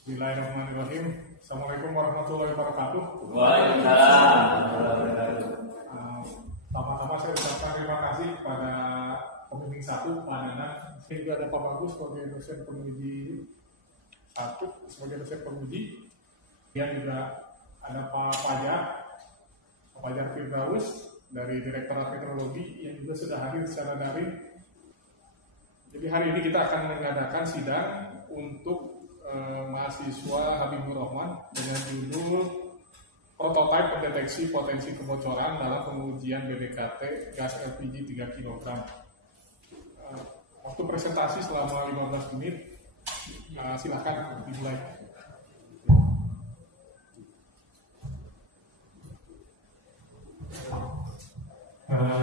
Bismillahirrahmanirrahim. Assalamualaikum warahmatullahi wabarakatuh. Waalaikumsalam. Pertama-tama saya ucapkan terima kasih kepada pembimbing 1 Pak Nanang, sehingga ada Pak Bagus sebagai dosen penguji 1 sebagai dosen penguji, dan juga ada Pak Fajar Firdaus dari Direktorat Meteorologi yang juga sudah hadir secara daring. Jadi hari ini kita akan mengadakan sidang untuk mahasiswa Habibur Rahman dengan judul prototipe pendeteksi potensi kebocoran dalam pengujian BDKT gas LPG 3 kg. Waktu presentasi selama 15 menit. Silakan dimulai.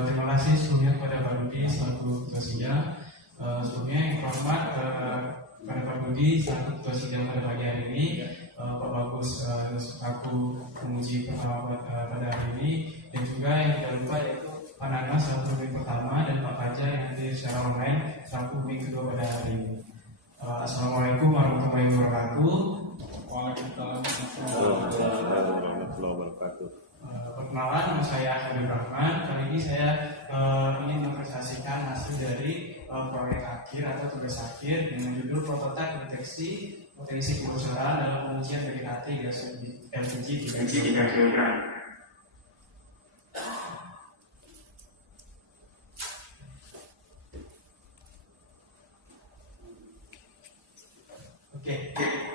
Terima kasih sebelumnya kepada Pak Budi selaku ketua sidang. Sebelumnya yang hormat pada Pak Budi selaku ketua sidang pada pagi hari ini, Pak Bagus selaku penguji pertama pada hari ini, dan juga yang tidak lupa yaitu Pak Nana selaku pembimbing pertama dan Pak Fajar yang hadir secara online selaku pembimbing kedua pada hari ini. Assalamualaikum warahmatullahi wabarakatuh. Waalaikumsalam Warahmatullahi wabarakatuh. Perkenalan, nama saya Habibur Rahman. Kali ini saya ingin mempresentasikan hasil dari proyek akhir atau tugas akhir dengan judul prototipe deteksi potensi kebocoran dalam pengujian BDKT gas LPG 3 kg. Oke,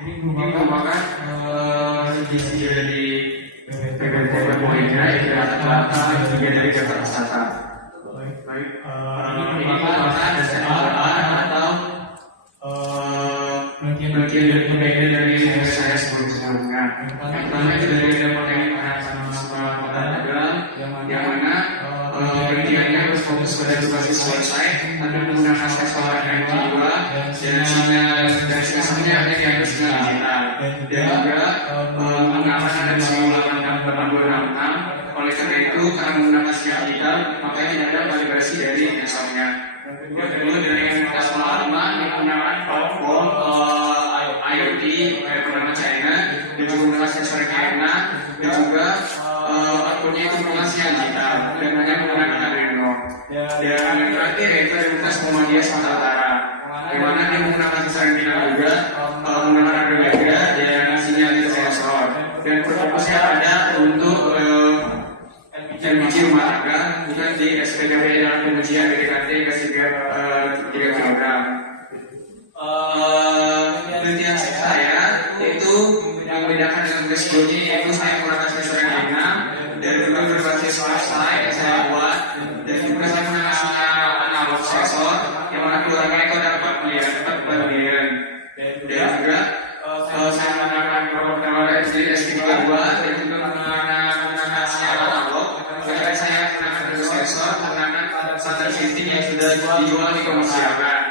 ini merupakan revisi dari PPT Poinnya yang rata-rata bagian dari Jakarta Selatan. Baik, ini merupakan dasar atau bagian dari saya sebelumnya. Yang pertama itu dari dapatkan sama dalam yang mana penelitiannya harus fokus pada berbasis website tapi menggunakan seksual energi juga dan sistemnya ada di atas digital dan juga menggunakan ada simulasi 8266. Oleh karena itu karena menggunakan sinyal digital makanya tidak ada kalibrasi dari sensornya. Yang kedua dari internasional 5 menggunakan platform IoT bernama China dan juga menggunakan sensor China dan juga outputnya itu menggunakan sinyal digital dan hanya menggunakan Arduino. Dan yang terakhir yaitu Universitas Muhammadiyah Sumatera Utara, di mana dia menggunakan sensor China juga, menggunakan Arduino juga dan sinyal di sensor. Dan fokusnya ada untuk LPG rumah tangga, bukan di SPKB dalam pengujian BDKT gas 3 kg. Penelitian saya yaitu yang membedakan dengan gas sebelumnya yaitu saya menggunakan sensor China dan juga berbasis website yang saya buat dan juga saya menggunakan analog sensor yang mana keluarnya itu ada 4 bagian dan juga saya menggunakan program ST32 dan juga menggunakan sinyal analog dan saya menggunakan sensor menggunakan standar setting yang sudah dijual di komersialkan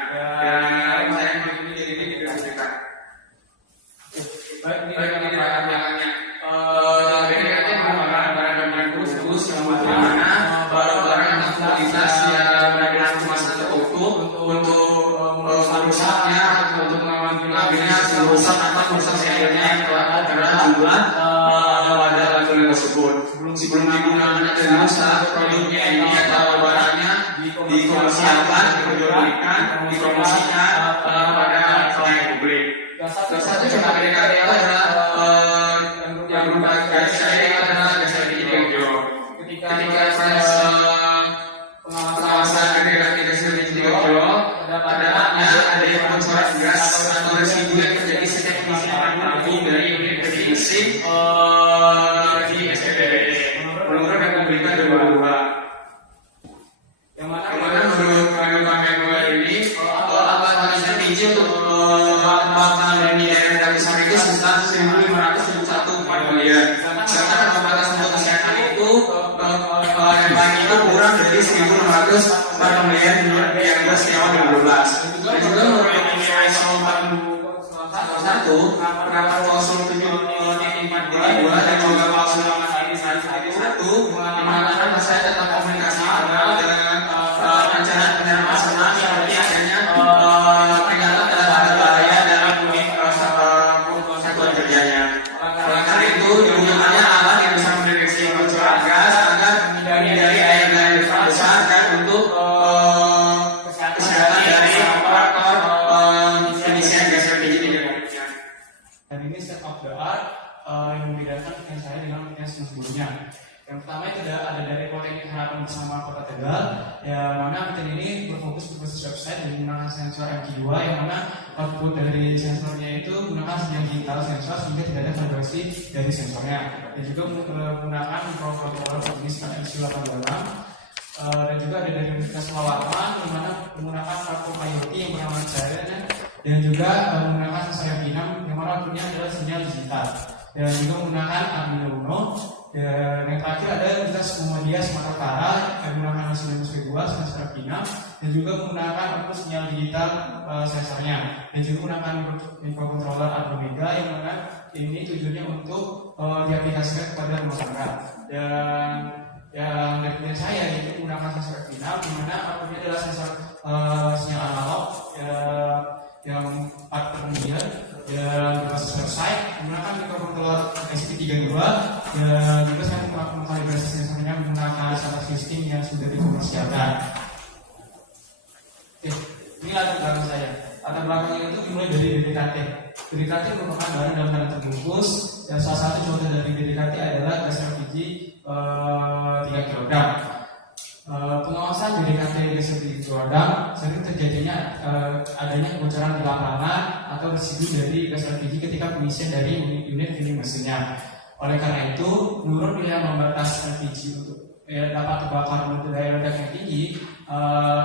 dan saya memilih ini digrafikan. Baik, ini belakangnya. BDKT merupakan barang-barang khusus yang mana barang-barang atau komoditas yang berada dalam kemasan tertentu untuk merusaknya atau untuk mengambilnya merusak atau merusak akhirnya yang telah terjumlah pada laporan tersebut. Sebelum digunakan dan merusak produknya ini atau barangnya dikomersialkan, diperjualbelikan, dipromosikan pada khalayak publik. Salah satu contoh BDKT adalah yang berupa gas saya adalah gas LPG 3 kg. Ketika pengawasan BDKT gas LPG 3 kg, dapatnya ada kebocoran gas atau residu yang terjadi setiap pengisian tabung dari unit pendingin mesin di SPBD. Menurut yang memberikan 2022. Yang mana menurut kami ini alat LPG untuk pembangkang dan daerah yang besar itu sebesar 1.571 miliar. Serta kapasitas untuk kesehatan itu yang itu kurang dari 1.604 miliar yang sejauh 2012. Dan juga menurut ISO 42001, penerapan klausul 7.4.2 dan juga klausul 1 mengatakan bahwa tentang komunikasi internal dengan rencana penerapan nasional seperti adanya peringatan terhadap bahaya dalam unit Dan ini state of the art yang membedakan weekend saya dengan weekend sebelumnya. Yang pertama itu ada dari Politeknik Harapan Bersama Kota Tegal, yang mana weekend ini berfokus berbasis website dan menggunakan sensor MQ2, yang mana output dari sensornya itu menggunakan sinyal digital sensor sehingga tidak ada vibrasi dari sensornya. Dan juga menggunakan microcontroller jenis IC86. Dan juga ada dari Universitas Lawarman, di mana menggunakan platform IoT yang bernama Jarene, dan juga menggunakan sensor MQ6 yang mana outputnya adalah sinyal digital. Dan juga menggunakan Arduino Uno. Dan yang terakhir ada Universitas Muhammadiyah Sumatera Utara yang menggunakan Nasional 2 sensor MQ6, dan juga menggunakan output sinyal digital sensornya, dan juga menggunakan microcontroller Arduino yang mana ini tujuannya untuk diaplikasikan kepada masyarakat. Dan yang dari saya itu menggunakan sensor final, di mana outputnya adalah sensor sinyal analog yang 4 kemudian dan berbasis website menggunakan microcontroller SPT32, dan juga saya melakukan kalibrasi sensornya menggunakan standar system yang sudah dikomersialkan. Ini latar belakang saya. Latar belakangnya itu dimulai dari BDKT. BDKT merupakan barang dalam keadaan terbungkus, dan salah satu contoh dari BDKT adalah gas LPG 3 kg. Pengawasan BDKT gas LPG 3 kg sering terjadinya adanya kebocoran di lapangan atau residu dari gas LPG ketika pengisian dari unit filling mesinnya. Oleh karena itu, menurut nilai ambang batas LPG untuk dapat terbakar menurut daya ledak yang tinggi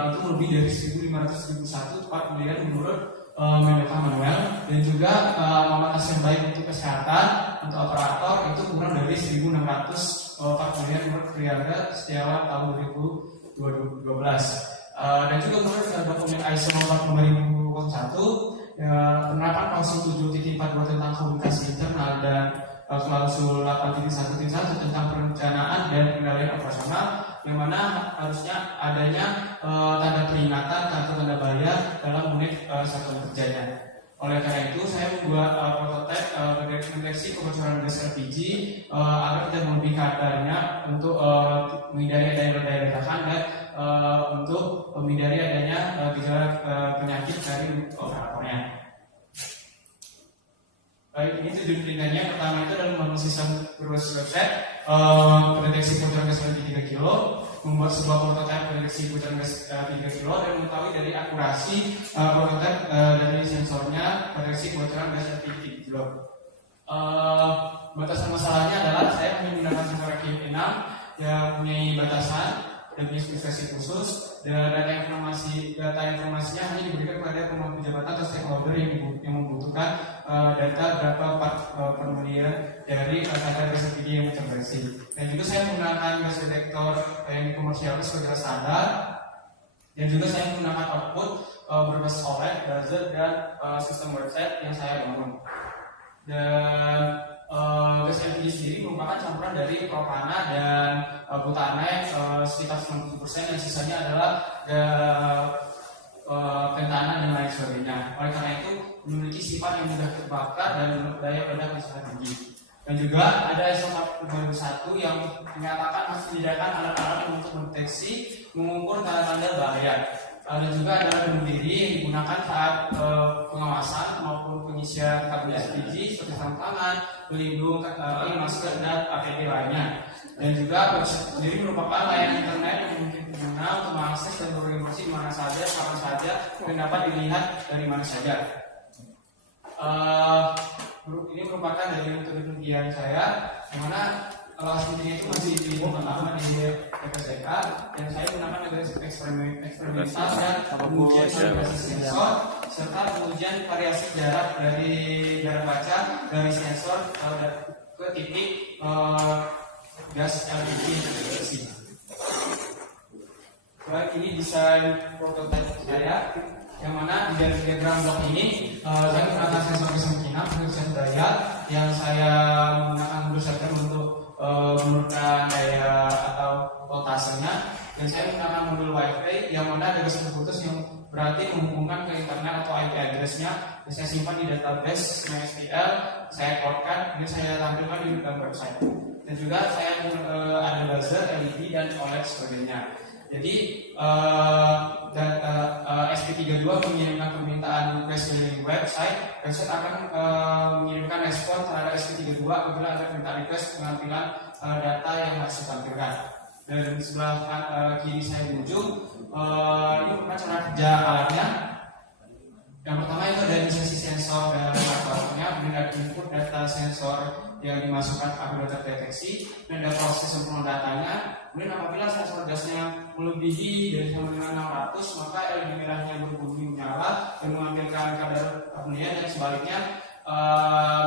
itu lebih dari 1.500/1001 tepat kemudian menurut Mendekan Manuel, dan juga ambang batas yang baik untuk kesehatan untuk operator itu kurang dari 1.600 tepat kemudian menurut Priyaga Setiawan tahun 2012. Dan juga menurut dokumen ISO nomor 2001 penerapan klausul 7.42 tentang komunikasi internal dan klausul 8.1.1 tentang perencanaan dan pengendalian operasional, yang mana harusnya adanya tanda peringatan atau tanda bahaya dalam unit satuan kerjanya. Oleh karena itu, saya membuat prototipe mendeteksi kebocoran gas LPG agar tidak melebihi kadarnya untuk menghindari adanya ledakan dan untuk menghindari adanya gejala penyakit dari operatornya. Baik, ini tujuan perintahnya. Pertama itu adalah membangun sistem berbasis website pendeteksi kebocoran gas LPG 3 kg, membuat sebuah prototipe pendeteksi kebocoran gas 3 kg, dan mengetahui dari akurasi prototipe dari sensornya pendeteksi kebocoran gas LPG 3 kg. Batasan masalahnya adalah saya menggunakan sensor MQ6 yang punya batasan dan punya spesifikasi khusus, dan data informasinya hanya diberikan kepada pemangku jabatan atau stakeholder yang membutuhkan data berapa penemuan dari kadar gas LPG yang terintegrasi. Dan juga saya menggunakan gas detektor yang dikomersialkan sebagai standar, dan juga saya menggunakan output berbasis OLED, buzzer, dan sistem website yang saya bangun. Dan gas LPG sendiri merupakan campuran dari propana dan butane sekitar 90%, dan sisanya adalah pentana dan lain sebagainya. Oleh karena itu memiliki sifat yang mudah terbakar dan daya ledak yang sangat tinggi. Dan juga ada ISO 2001 yang menyatakan harus disediakan alat-alat untuk mendeteksi, mengukur tanda-tanda bahaya. Dan juga ada bunuh diri yang digunakan saat pengawasan maupun pengisian tabung LPG seperti sarung tangan, pelindung, masker, dan APD lainnya. Dan juga website sendiri merupakan layanan internet yang mungkin pengguna untuk mengakses dan berinformasi di mana saja, kapan saja, dan dapat dilihat dari mana saja. Ini merupakan dari metode penelitian saya, yang mana hasilnya itu masih di pertama di PPSK, dan saya menggunakan metode eksperimental dan pengujian variasi sensor serta pengujian variasi jarak dari jarak baca dari sensor ke titik gas LPG terdeteksi. Baik, ini desain prototipe saya, yang mana di diagram blok ini saya menggunakan sensor kesempinan pengujian daya yang saya menggunakan berdasarkan untuk menurunkan daya atau voltasenya, dan saya menggunakan modul WiFi yang mana ada gas terputus yang berarti menghubungkan ke internet atau IP address-nya, dan saya simpan di database MySQL, saya portkan, ini saya tampilkan di dalam website. Dan juga saya ada buzzer, LED, dan OLED sebagainya. Jadi SP32 mengirimkan permintaan request dari website akan mengirimkan respon terhadap SP32 apabila ada permintaan request pengambilan data yang harus ditampilkan. Dan sebelah kiri saya ujung ini merupakan cara kerja alatnya. Yang pertama itu dari sisi sensor dan aktuatornya, kemudian ada input data sensor yang dimasukkan apabila terdeteksi, dan ada proses sempurna datanya. Kemudian apabila sensor gasnya melebihi dari sama dengan 600, maka LED merahnya berbunyi menyala dan mengambilkan kadar kemunian, dan sebaliknya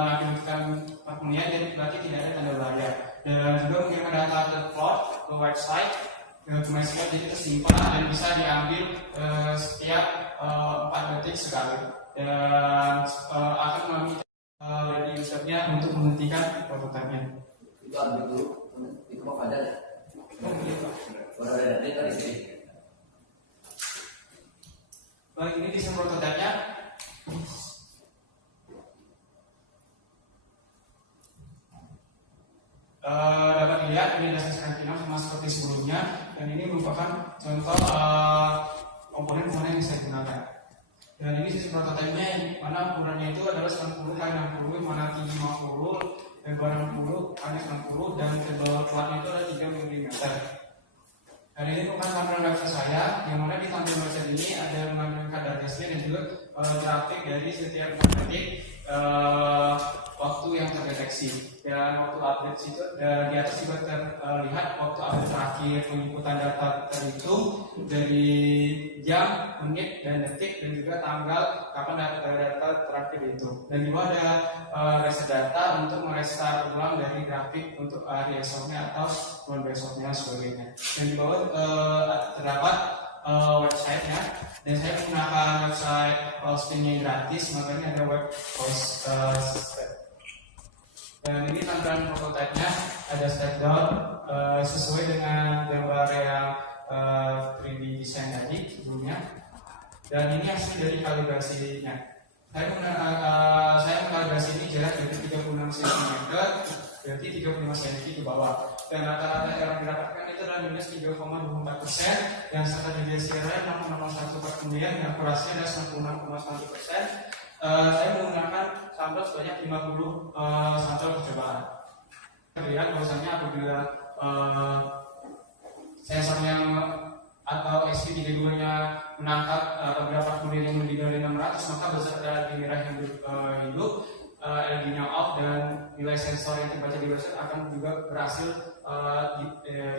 mengambilkan kemunian dan berarti tidak ada tanda bahaya. Dan juga mengirimkan data ke cloud, ke website, ke MySQL, jadi tersimpan dan bisa diambil setiap 4 detik sekali, dan akan meminta dari usernya untuk menghentikan prototipenya. Itu ambil dulu, itu mau ada ya? Baru ada data di sini. Baik, ini desain prototipenya. Dapat dilihat ini dasar karantina sama seperti sebelumnya, dan ini merupakan contoh komponen-komponen yang saya gunakan. Dan ini sisi prototipenya, mana ukurannya itu adalah 90x60, mana tinggi 50, lebar 60, panjang 60, dan tebal platnya itu adalah 3 mm. Dan ini merupakan tampilan website saya, yang mana di tampilan website ini ada mengambil kadar gasnya dan juga grafik dari setiap detik waktu yang terdeteksi. Dan waktu update situ di atas juga terlihat waktu update terakhir penginputan data terhitung dari jam, menit, dan detik, dan juga tanggal kapan data terakhir itu. Dan juga ada reset data untuk merestart ulang dari grafik untuk hari esoknya atau bulan besoknya sebagainya. Dan di bawah terdapat websitenya, dan saya menggunakan website hostingnya yang gratis, makanya ada web host system. Dan ini tampilan prototipenya, ada step down sesuai dengan gambar yang 3D design tadi sebelumnya. Dan ini hasil dari kalibrasinya. Saya mengkalibrasi ini jarak dari 36 cm, berarti 35 cm ke bawah. Dan rata-rata error yang didapatkan itu adalah minus 3,24%, dan standar deviasi error 6,1 kemudian, dan akurasinya adalah 96,1%. Saya menggunakan sampel sebanyak 50 sampel percobaan. Lihat bahwasanya apabila sensornya atau SP32 nya menangkap beberapa kemudian yang lebih dari 600, maka beserta LED merah yang hidup, LED-nya off, dan nilai sensor yang terbaca di website akan juga berhasil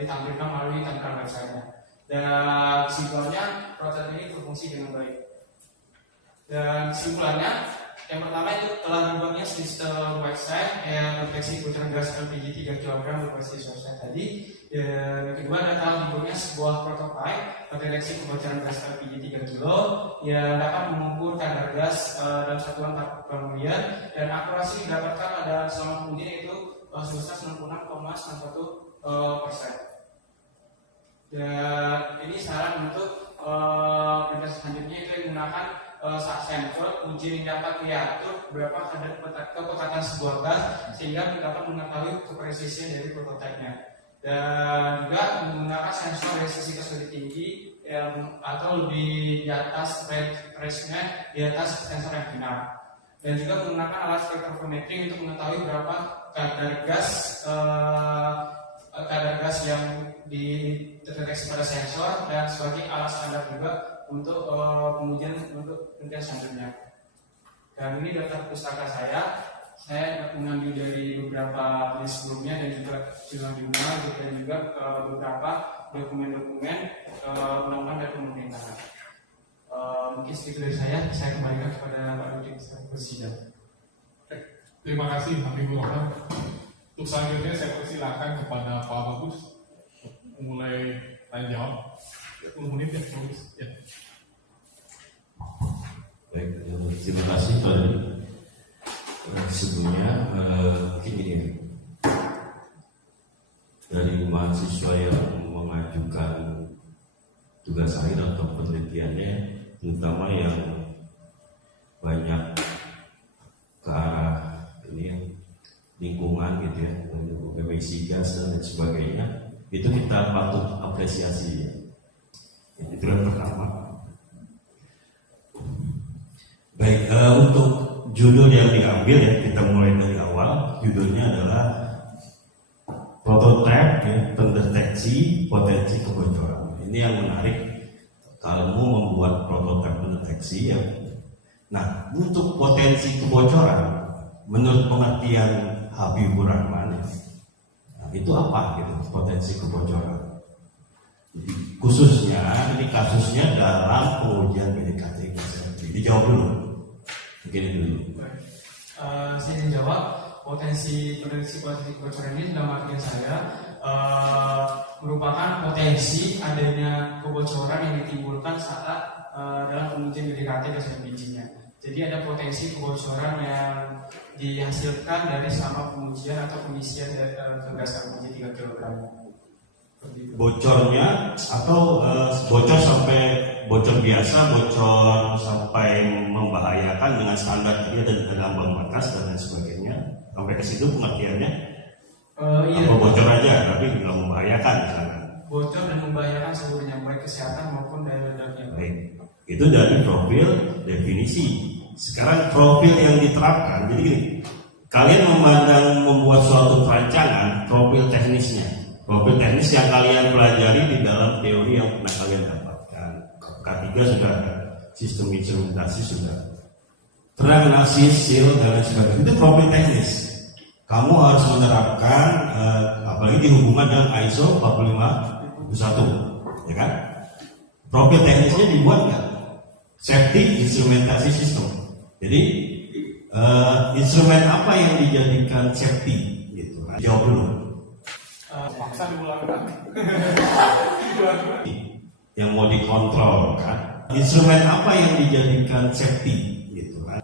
ditampilkan melalui tampilan website-nya. Dan kesimpulannya, prototip ini berfungsi dengan baik. Dan kesimpulannya, yang pertama itu telah dibuatnya sistem website yang deteksi bocoran gas LPG 3 kg berbasis website tadi. Yang kedua adalah dibuatnya sebuah prototipe deteksi kebocoran gas LPG 3 kg yang dapat mengukur kadar gas dalam satuan kemudian, dan akurasi didapatkan ada selama kemudian itu sebesar 96,91%. Dan ini saran untuk aplikasi selanjutnya itu yang menggunakan sampel uji dapat diatur berapa kadar kepekatan sebuah gas sehingga dapat mengetahui kepresisian dari prototipenya. Dan juga menggunakan sensor dari sisi kesulitan tinggi atau lebih di atas range-nya di atas sensor yang final. Dan juga menggunakan alat spektrometri untuk mengetahui berapa kadar gas yang dideteksi pada sensor, dan sebagai alat standar juga untuk kemudian untuk penelitian selanjutnya. Dan ini daftar pustaka saya mengambil dari beberapa list sebelumnya dan juga jurnal-jurnal, dan juga beberapa dokumen-dokumen undang-undang dan pemerintahan. Mungkin segitu dari saya kembalikan kepada Pak Dudi Bersidang. Terima kasih Habibur Rahman. Untuk selanjutnya saya persilakan kepada Pak Bagus mulai tanya jawab. 10 menit ya, Bagus. Ya. Baik, terima kasih Pak. Sebelumnya mungkin ini dari mahasiswa yang mengajukan tugas akhir atau penelitiannya, terutama yang banyak ke arah ini lingkungan gitu ya, emisi gas dan lain sebagainya, itu kita patut apresiasi ya. Itu yang pertama. Baik, untuk judul yang diambil ya, kita mulai dari awal. Judulnya adalah prototipe ya, pendeteksi potensi kebocoran. Ini yang menarik. Kamu membuat prototipe pendeteksi ya. Nah, untuk potensi kebocoran, menurut pengertian Habibur Rahman, nah, itu apa gitu potensi kebocoran? Jadi, khususnya ini kasusnya dalam pengujian PDKT. Dijawab dulu. Begini dulu. Saya ingin jawab potensi kebocoran ini dalam artian saya merupakan potensi adanya kebocoran yang ditimbulkan saat dalam pengujian PDKT gas LPG-nya. Jadi ada potensi kebocoran yang dihasilkan dari selama pengujian atau pengisian dari gas LPG 3 kg. Bocornya atau bocor biasa, bocor sampai membahayakan dengan standar dia dan ambang batas dan lain sebagainya. Sampai ke situ pengertiannya. Iya. Apa bocor aja tapi nggak membahayakan misalnya. Bocor dan membahayakan seluruhnya baik kesehatan maupun daya ledaknya. Baik. Itu dari profil definisi. Sekarang profil yang diterapkan. Jadi gini, kalian membuat suatu perancangan profil teknisnya. Profil teknis yang kalian pelajari di dalam teori yang pernah kalian dapatkan. K3 sudah ada, sistem instrumentasi sudah. Terangnasis, seal dan lain sebagainya. Itu profil teknis. Kamu harus menerapkan, apalagi dihubungkan dengan ISO 45001, ya kan? Profil teknisnya dibuat nggak? Safety instrumentasi sistem. Jadi instrumen apa yang dijadikan safety? Gitu. Jawab dulu. Paksa diulangkan. Yang mau dikontrol kan? Instrumen apa yang dijadikan safety? Gitu kan?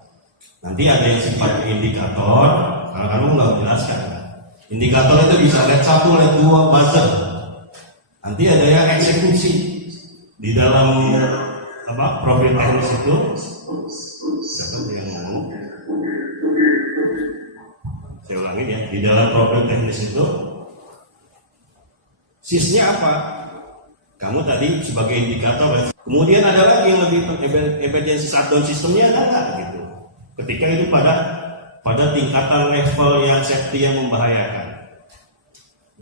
Nanti ada yang sifatnya indikator. Kalau kamu nggak jelaskan, indikator itu bisa LED 1, LED 2, buzzer. Nanti ada yang eksekusi di dalam profil teknis itu. Siapa yang ngomong? Saya ulangin ya. Di dalam profil teknis itu, SIS-nya apa? Kamu tadi sebagai indikator. Kemudian ada lagi yang lebih emergency shutdown sistemnya ada nggak gitu? Ketika itu pada tingkatan level yang safety yang membahayakan.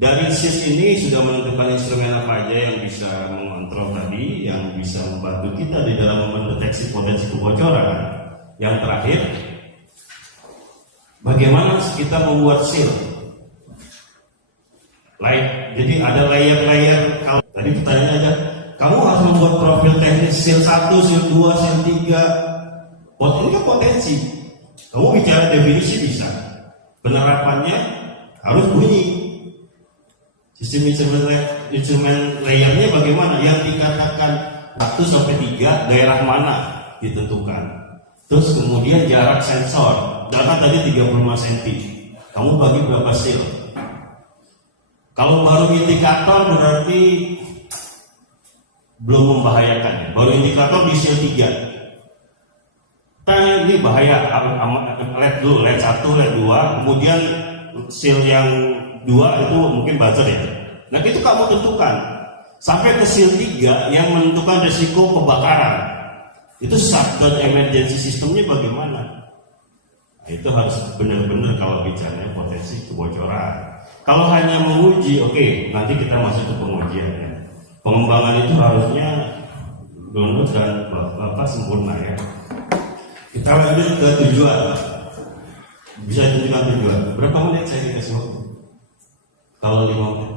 Dari SIS ini sudah menentukan instrumen apa aja yang bisa mengontrol tadi, yang bisa membantu kita di dalam mendeteksi potensi kebocoran. Yang terakhir, bagaimana kita membuat seal? Jadi ada layer-layer. Tadi pertanyaannya aja, kamu harus membuat profil teknis seal 1, seal 2, seal 3. Ini potensi. Kamu bicara definisi bisa, penerapannya harus bunyi. Sistem instrumen layernya bagaimana? Yang dikatakan 1 sampai 3 daerah mana ditentukan. Terus kemudian jarak sensor, data tadi 35 cm. Kamu bagi berapa seal? Kalau baru indikator berarti belum membahayakan. Baru indikator di seal 3. Ini bahaya, LED dulu, LED 1, LED 2, kemudian seal yang 2 itu mungkin buzzer ya. Nah itu kamu tentukan sampai ke seal 3 yang menentukan risiko kebakaran. Itu shutdown emergency sistemnya bagaimana? Nah, itu harus benar-benar kalau bicaranya potensi kebocoran. Kalau hanya menguji, oke, nanti kita masuk ke pengujian ya. Pengembangan itu harusnya donut dan bapak sempurna ya. Kita lanjut ke tujuan. Bisa tunjukkan tujuan. Berapa menit saya dikasih waktu? Kalau 5 menit.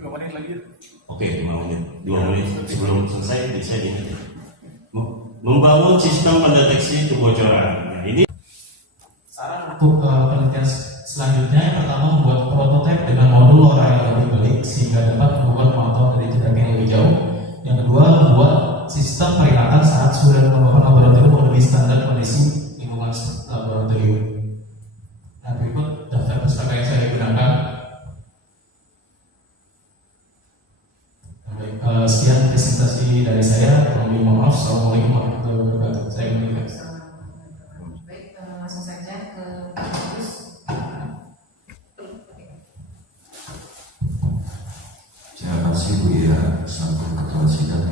5 menit lagi. Oke, 5 menit. 2 menit sebelum selesai bisa ini. Membangun sistem pendeteksi kebocoran. Nah, ini saran untuk penelitian selanjutnya yang pertama membuat prototipe dengan modul LoRa yang lebih baik sehingga dapat membuat pemantauan dari jarak yang lebih jauh. Yang kedua, membuat sistem peringatan saat sudah melakukan laboratorium memenuhi standar kondisi lingkungan laboratorium. Nah, berikut daftar pustaka yang saya gunakan. Sekian presentasi dari saya. Mohon maaf. Assalamualaikum warahmatullahi wabarakatuh. Saya kembali. Baik, langsung saja ke Agus. Terima kasih Bu Ira selaku ketua sidang.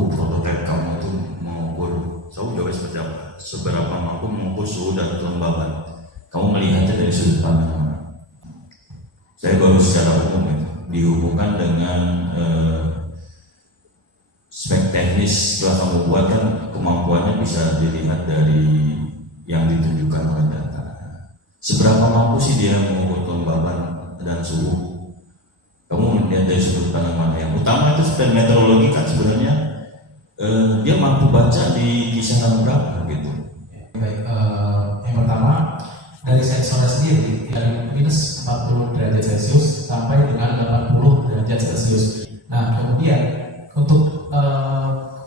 mampu prototipe kamu itu mengukur, saya jawab seperti apa? Seberapa mampu mengukur suhu dan kelembaban? Kamu melihatnya dari sudut pandang mana? Saya baru secara umum itu dihubungkan dengan spek teknis. Setelah kamu buat kan kemampuannya bisa dilihat dari yang ditunjukkan oleh data. Seberapa mampu sih dia mengukur kelembaban dan suhu? Kamu melihat dari sudut pandang mana? Yang utama itu sebenarnya meteorologi kan sebenarnya dia mampu baca di kisaran berapa gitu. Baik, yang pertama dari sensornya sendiri dari minus 40 derajat Celcius sampai dengan 80 derajat Celcius. Nah, kemudian untuk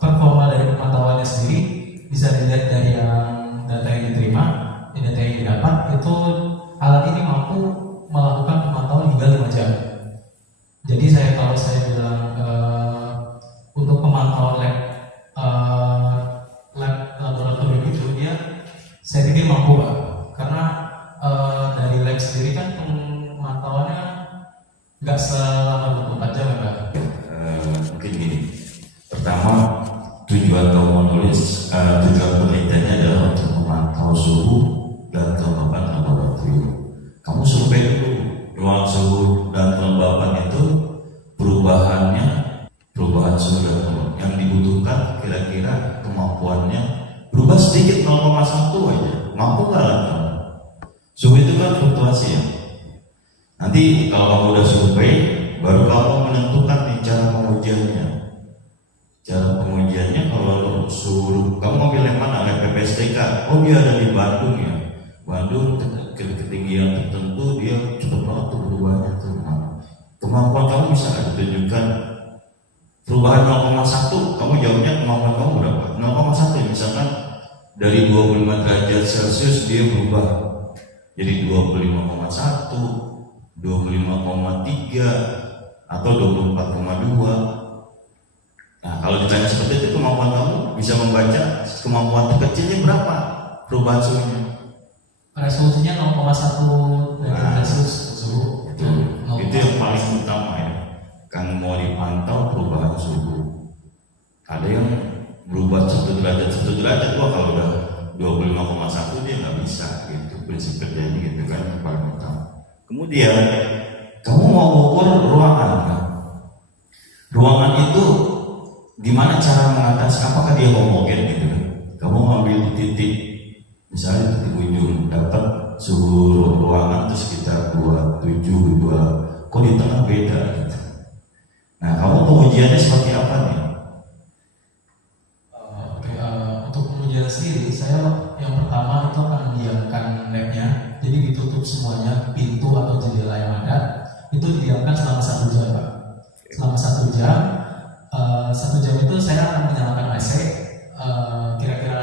performa dari pemantauannya sendiri bisa dilihat dari yang data yang diterima, data yang didapat itu alat ini mampu melakukan pemantauan hingga 5 jam. Jadi kalau saya bilang untuk pemantauan lab laboratorium itu dia saya pikir mampu Pak, karena dari lab sendiri kan pemantauannya nggak selama 24 jam ya Pak. Mungkin gini, pertama tujuan kamu menulis, tujuan penelitiannya adalah untuk memantau suhu dan kelembaban laboratorium. Kamu survei dulu ruang suhu dan kelembaban itu perubahan suhu dan kelembaban yang dibutuhkan, kira-kira kemampuannya berubah sedikit 0,1 aja, mampu nggak kamu? Suhu itu kan fluktuasi ya. Nanti kalau kamu udah survei, baru kamu menentukan nih cara pengujiannya. Cara pengujiannya kalau suruh kamu ambil yang mana? Lab PPSTK. Oh dia ada di Bandung ya. Bandung ketinggian tertentu dia cepat banget tuh berubahnya tuh. Nah, kemampuan kamu bisa ditunjukkan perubahan 0,1. Kamu jawabnya kemampuan kamu berapa? 0,1 misalkan dari 25 derajat Celcius dia berubah jadi 25,1, 25,3 atau 24,2. Nah, kalau ditanya seperti itu kemampuan kamu bisa membaca kemampuan terkecilnya berapa perubahan suhunya? Resolusinya 0,1 derajat Celcius suhu. Itu yang paling utama ya. Kan mau dipantau perubahan suhu. Ada yang berubah 1 derajat, wah kalau udah 25,1 dia nggak bisa gitu. Prinsip kerjanya gitu kan yang paling utama. Kemudian kamu mau ukur ruangan kan? Ruangan itu gimana cara mengatasi, apakah dia homogen gitu kan? Kamu ngambil titik, misalnya titik ujung dapat suhu ruangan itu sekitar 27, 2, kok di tengah beda gitu. Nah kamu pengujiannya seperti apa nih? Untuk pengujian sendiri, saya yang pertama itu akan mendiamkan labnya, jadi ditutup semuanya pintu atau jendela yang ada, itu didiamkan selama 1 jam Pak. Selama 1 jam, 1 jam itu saya akan menyalakan AC, kira-kira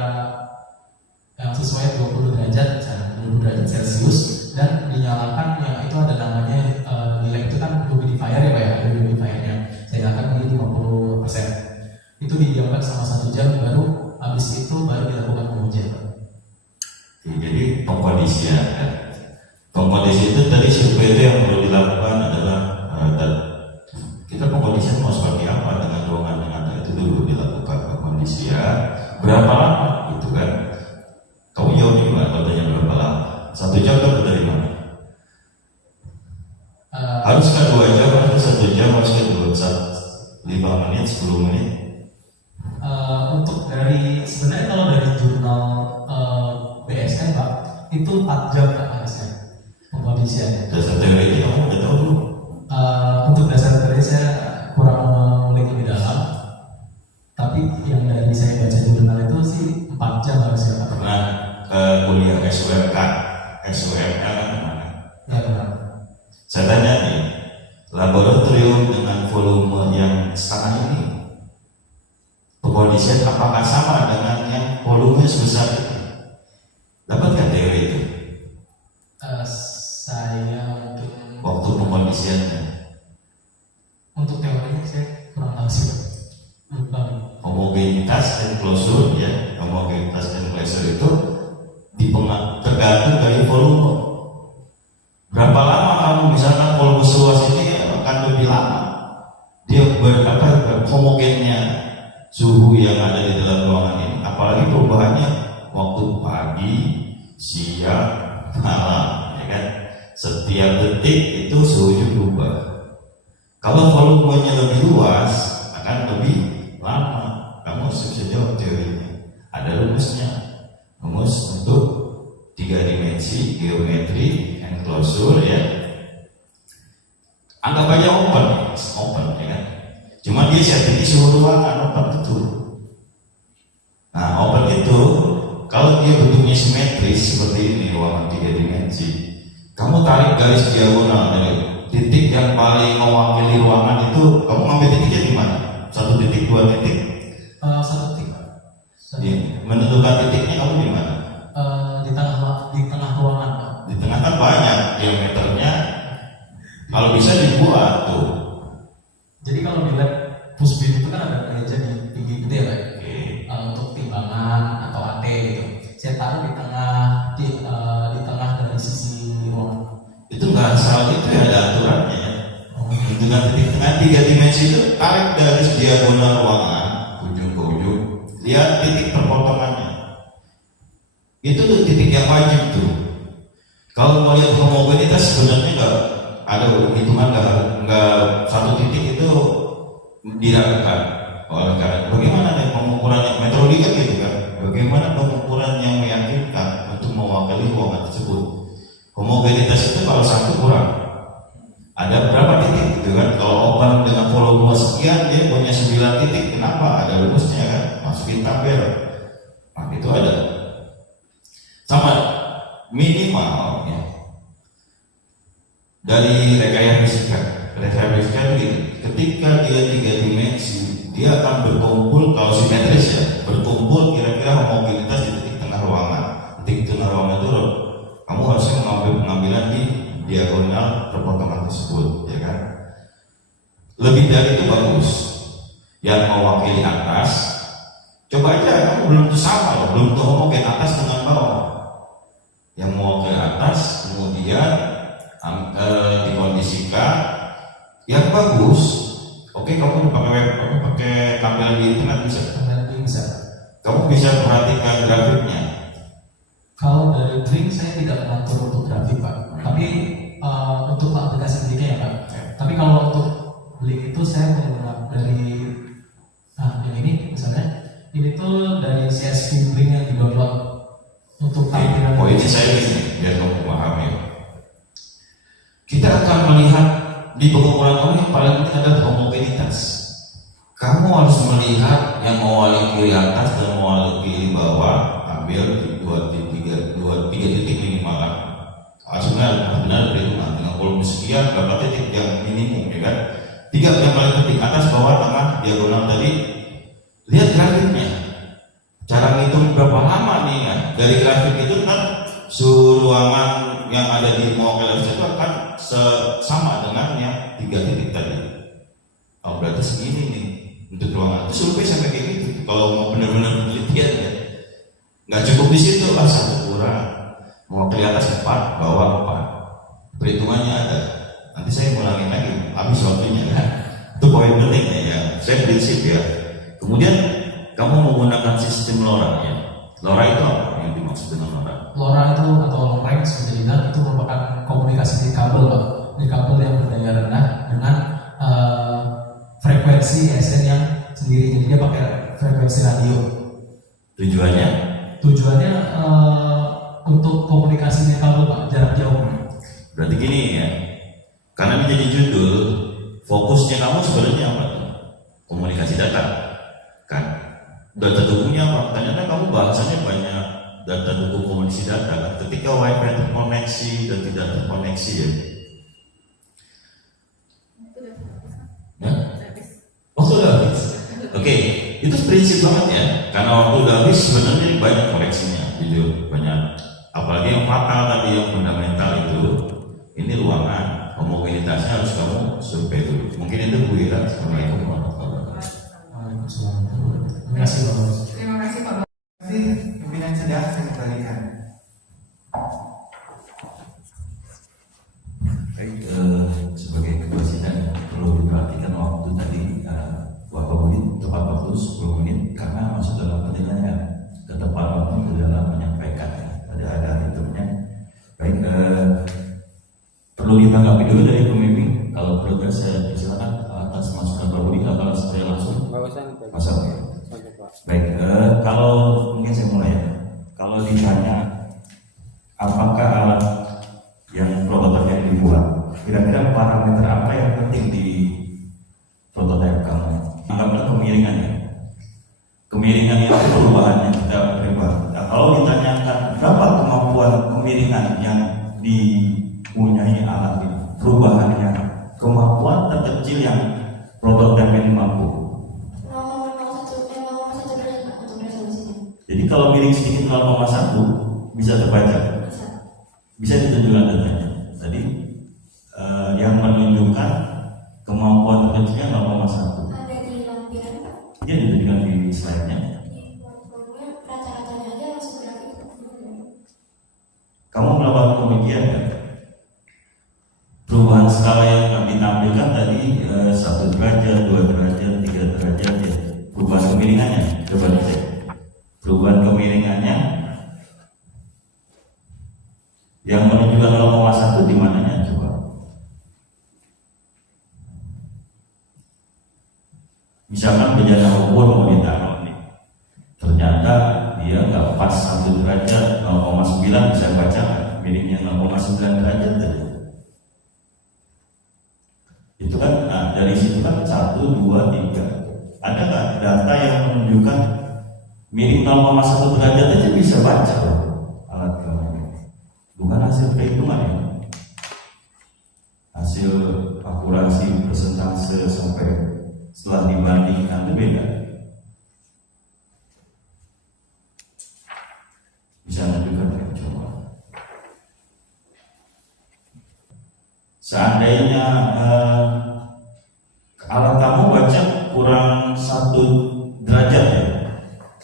yang sesuai 20 derajat, 20 derajat Celcius, dan dinyalakan yang itu ada namanya di lab itu kan humidifier ya Pak ya, ada humidifiernya. Saya nyalakan menjadi 50%. Itu didiamkan selama 1 jam, baru habis itu baru dilakukan pengujian. Jadi pengkondisian. Pengkondisi itu tadi survei itu yang perlu dilakukan adalah kita pengkondisian mau seperti apa dengan ruangan yang ada, itu dulu dilakukan pengkondisian. Berapa lama gitu kan? Kamu jawab gimana kalau tanya berapa lama? 1 jam dapat dari mana? Haruskah 2 jam atau 1 jam, haruskah 5 menit, 10 menit? Untuk dari sebenarnya kalau dari jurnal BSN Pak itu 4 jam Pak harusnya pengkondisiannya. Dasar teori kamu nggak tahu dulu. Untuk dasar teori saya kurang mengulik lebih dalam, tapi yang dari saya baca di jurnal itu sih 4 jam harusnya Pak. Pernah kuliah SUMK kan kemana? Ya benar. Saya tanya nih, laboratorium dengan volume yang setengah ini, pengkondisian apakah sama dengan yang volume sebesar itu? Dapatkah teori itu? Saya mungkin Waktu pengkondisiannya untuk teorinya saya kurang tahu sih. Lupa. homogenitas dan closure ya, homogenitas dan closure itu tergantung dari volume. Berapa lama kamu misalkan volume seluas ini akan lebih lama dia homogennya suhu suhu yang ada di dalam ruangan ini, apalagi perubahannya waktu pagi, siang, malam, ya kan? Setiap detik itu suhunya berubah. Kalau volumenya lebih luas akan lebih lama. Kamu bisa jawab teorinya. Ada rumusnya. Rumus untuk 3 dimensi geometri enclosure ya. Anggap aja open ya kan. Cuma dia setting suhu ruangan open itu. Nah open itu kalau dia bentuknya simetris seperti ini ruangan 3 dimensi, kamu tarik garis diagonal dari titik yang paling mewakili ruangan itu, kamu ngambil titiknya di mana? 1 titik, 2 titik? 1 titik. Menentukan titiknya kamu di mana? Di tengah ruangan, Pak. Di tengah kan banyak diameternya. Kalau bisa dibuat tuh. Jadi kalau di lab Pusbin itu kan ada meja di tinggi gede ya, Pak. Untuk timbangan atau AT gitu. Saya taruh di tengah dari sisi ruangan. Itu nggak salah itu ya, ada aturannya ya. Dengan titik tengah 3 dimensi itu tarik garis diagonal ruangan ujung ke ujung, lihat titik perpotongannya. Itu tuh titik yang wajib tuh. Kalau mau lihat homogenitas sebenarnya nggak ada hitungan, nggak 1 titik itu diragukan. Oleh karena bagaimana dengan pengukuran yang metodika gitu kan? Bagaimana pengukuran yang meyakinkan untuk mewakili ruangan tersebut? Homogenitas itu kalau 1 kurang. Ada berapa titik gitu kan? Kalau open dengan volume sekian dia punya 9 titik. Kenapa? Ada rumusnya kan? Masukin tabel. Nah itu ada. Sama minimal ya. Dari rekayasa fisika. Rekayasa fisika itu gitu. Ketika dia 3 dimensi, dia akan berkumpul kalau simetris ya. Berkumpul kira-kira homogenitas di titik tengah ruangan. Titik tengah ruangan itu kamu harusnya mengambil pengambilan di diagonal perpotongan tersebut, ya kan? Lebih dari itu bagus. Yang mewakili atas, coba aja kamu belum tuh sama loh, belum tuh homogen atas dengan bawah. Yang mewakili atas, kemudian dikondisikan yang bagus. Oke, kamu pakai tampilan di internet bisa. Kamu bisa perhatikan grafiknya. Kalau dari Blink saya tidak mengatur untuk grafik, Pak. Tapi untuk aplikasi Blink ya, Pak. Tapi kalau untuk Blink itu saya menggunakan dari yang ini misalnya, ini tuh dari CSV Blink yang di-download untuk tampilan. Oh ini saya ini biar kamu paham ya. Kita akan melihat di pengukuran kamu yang paling penting adalah homogenitas. Kamu harus melihat yang mewakili atas dan mewakili bawah. Ambil 2 titik minimal lah. Sebenarnya benar perhitungan dengan volume sekian berapa titik yang minimum ya kan? 3 yang paling penting atas, bawah, tengah, diagonal tadi. Lihat grafiknya. Cara ngitung berapa lama nih kan? Dari grafik itu kan suhu ruangan yang ada di mewakili itu akan sama dengan yang 3 titik tadi. Oh berarti segini nih untuk ruangan. Itu survei sampai kayak gitu. Kalau mau benar-benar penelitian ya. Nggak cukup di situ, 1 kurang. Mewakili atas 4, bawah 4. Perhitungannya ada. Nanti saya ulangin lagi, habis waktunya kan. Itu poin penting ya. Saya prinsip ya. Kemudian kamu menggunakan sistem LoRa ya. LoRa itu apa yang dimaksud dengan LoRa? LoRa itu atau long range seperti dibilang itu merupakan komunikasi di kabel, Pak. Di kabel yang berdaya rendah dengan frekuensi SN yang sendiri. Jadi dia pakai frekuensi radio. Tujuannya untuk komunikasi di kabel, Pak, jarak jauh. Berarti gini ya. Karena menjadi judul, fokusnya kamu sebenarnya apa? Komunikasi data. Kan? Data dukungnya apa? Ternyata kamu bahasanya banyak data dukung komunikasi data kan? Ketika wifi terkoneksi dan tidak terkoneksi ya. Oh sudah habis. Oke, itu prinsip banget ya. Karena waktu udah habis sebenarnya banyak koleksinya, jujur banyak. Apalagi yang fatal tadi yang fundamental itu, ini ruangan homogenitasnya harus kamu survei dulu. Mungkin itu Bu Ira. Assalamualaikum warahmatullahi wabarakatuh. Terima kasih, Pak. Terima kasih, Pak. Pimpinan sedang saya kembalikan. Baik, sebagai ketua sidang perlu diperhatikan waktu tadi Bapak Budi tepat waktu 10 menit. perlu ditanggapi dulu dari pembimbing. Kalau perlu saya silakan atas masukan Pak Budi, kalau saya langsung masuk. Baik, kalau mungkin saya mulai ya. Kalau ditanya apakah alat yang prototipe yang dibuat, kira-kira parameter apa yang penting di prototipe kamu? Anggaplah kemiringannya. Kemiringan itu perubahannya kita berubah. Nah, kalau ditanyakan berapa kemampuan kemiringan yang dipunyai alat ini, perubahannya, kemampuan terkecil yang prototipe ini mampu. Jadi kalau miring sedikit 0,1 bisa terbaca, bisa ditunjukkan datanya. Tadi yang menunjukkan kemampuan terkecilnya 0,1. Ada di lampiran Pak. Dia ditunjukkan di slide-nya. Di platformnya rata-ratanya aja langsung grafik. Kamu melakukan pengujian kan? Perubahan skala yang ditampilkan tadi 1 derajat, 2 derajat, 3 derajat ya. Perubahan kemiringannya, coba dicek. Perubahan kemiringannya yang menunjukkan 0,1 di mananya coba. Misalkan bejana ukur mau ditaruh nih, ternyata dia nggak pas 1 derajat, 0,9 bisa baca miringnya 0,9 derajat tadi. Itu kan, nah dari situ kan 1, 2, 3. Ada nggak data yang menunjukkan miring 0,1 derajat aja bisa baca alat kamu? Bukan hasil perhitungan ya, hasil akurasi persentase sampai setelah dibandingkan itu beda. Bisa menunjukkan ya, coba. Seandainya alat kamu baca kurang 1 derajat ya,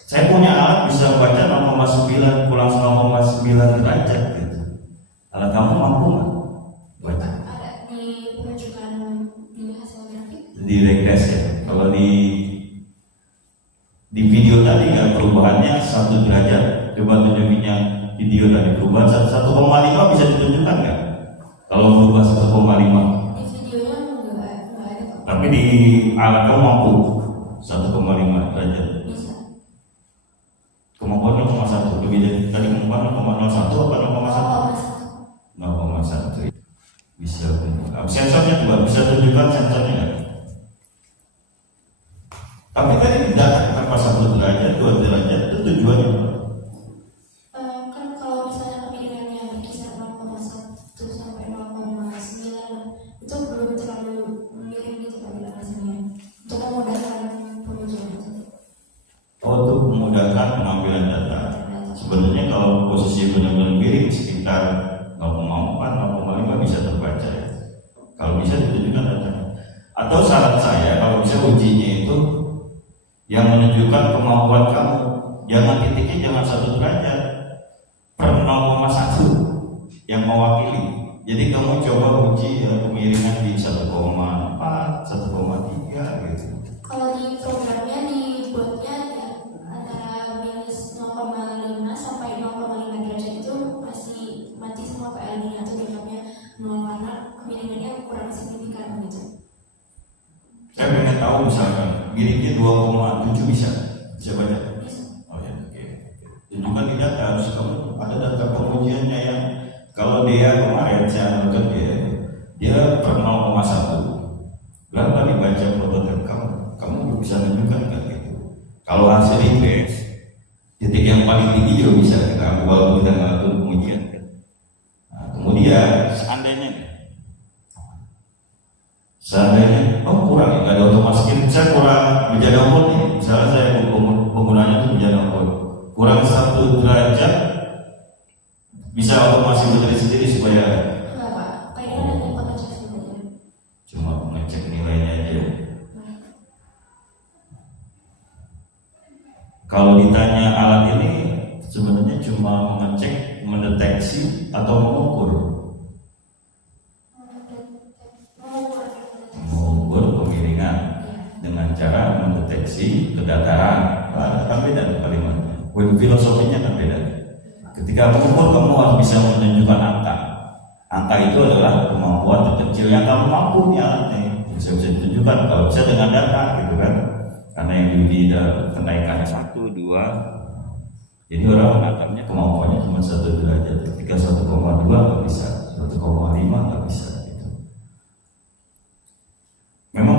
saya punya alat bisa baca 0,9 kurang 0,9 derajat gitu. Alat kamu mampu nggak baca? Ada di penunjukan di hasil grafik. Di regres ya. Kalau di video tadi ya perubahannya 1 derajat. Coba tunjukinnya video tadi perubahan 1,5 bisa ditunjukkan nggak? Kalau berubah 1,5. Di videonya nggak ada Pak. Tapi di alat kamu mampu 1,5 derajat. Bisa. Kemampuan 0,1 lebih dari tadi kemampuan 0,01 apa 0,1? 0,1 bisa. Sensornya juga bisa tunjukkan sensornya nggak? Tapi tadi tidak kenapa 1 derajat, 2 derajat itu tujuannya apa? Kan kalau misalnya kemiringannya berkisar 0,1 sampai 0,9 itu belum terlalu miring gitu Pak rasanya. Untuk memudahkan penunjukan itu. Oh, untuk memudahkan pengambilan data. Sebenarnya kalau posisi benar-benar miring sekitar 0,4, 0,5 bisa terbaca ya. Kalau bisa ditunjukkan datanya. Atau saran saya kalau bisa ujinya itu yang menunjukkan kemampuan kamu, jangan titiknya jangan 1 derajat per 0,1 yang mewakili. Jadi kamu coba uji ya, kemiringan di 1,4, 1,3 gitu. Kalau di programnya dibuatnya ya, antara minus 0,5 sampai 0,5 derajat itu masih mati semua PLD-nya atau dianggapnya 0 karena kemiringannya kurang signifikan gitu. Saya pengen tahu misalkan miringnya 2,7 bisa baca? Bisa. Oh ya, oke. Tunjukkan di data, harus kamu ada data pengujiannya yang kalau dia kemarin saya analikan dia per 0,1 berapa dibaca prototipe kamu bisa menunjukkan nggak gitu. Kalau hasil IPS titik yang paling tinggi juga bisa kita ambil walaupun kita nggak lakukan pengujian. Nah, kemudian seandainya kurang ya, nggak ada otomatis saya kurang menjaga umur nih, misalnya saya penggunanya itu menjaga umur kurang 1 derajat bisa otomasi berdiri sendiri supaya Enggak Pak, kayaknya ada pengecek sebenarnya. cuma mengecek nilainya aja. Kalau ditanya alat ini sebenarnya cuma mengecek, mendeteksi atau mengukur. Mengukur kemiringan dengan cara mendeteksi kedataran. Kan beda kalimatnya. Filosofinya kan beda. Ketika mengukur kamu harus bisa menunjukkan angka. Angka itu adalah kemampuan terkecil yang kamu mampu ya. Bisa ditunjukkan kalau bisa dengan data gitu kan. Karena yang diuji kenaikannya 1, 2. Jadi orang menatapnya kemampuannya cuma 1 derajat. Ketika 1,2 nggak bisa, 1,5 nggak bisa gitu. Memang